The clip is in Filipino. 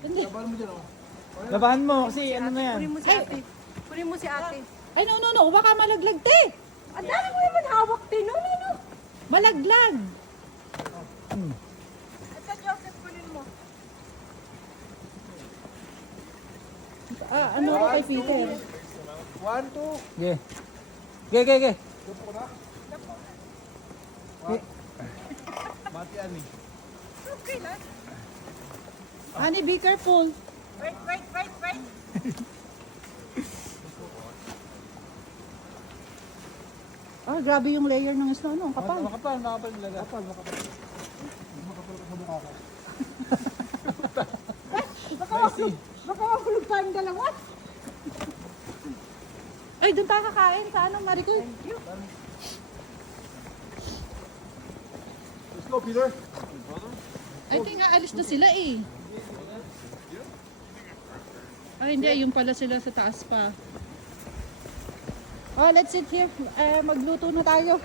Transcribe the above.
Hindi. Labahan mo kasi ano na yan. Kunin mo si ate. Kunin mo si ate. Ay, no. Baka malaglag, te. Ang dami mo naman hawak, te. No. Malaglag. Ito, Joseph, kunin mo. Ano ako kay Peter? 1, 2. Ge. Ge. Mati ani. Okay lang. Honey, be careful. Wait. Grabe yung layer ng snow, no? Kapal. Makapal talaga. Makapal sa mukha ka. Baka makulog tayong dalawa. Ay, doon tayo kakain sa ano, Maricol. Let's go, Peter. Ay, tinga, alis na sila eh. Ay, hindi. Yung pala sila sa taas pa. Oh, let's sit here. Magluto na tayo.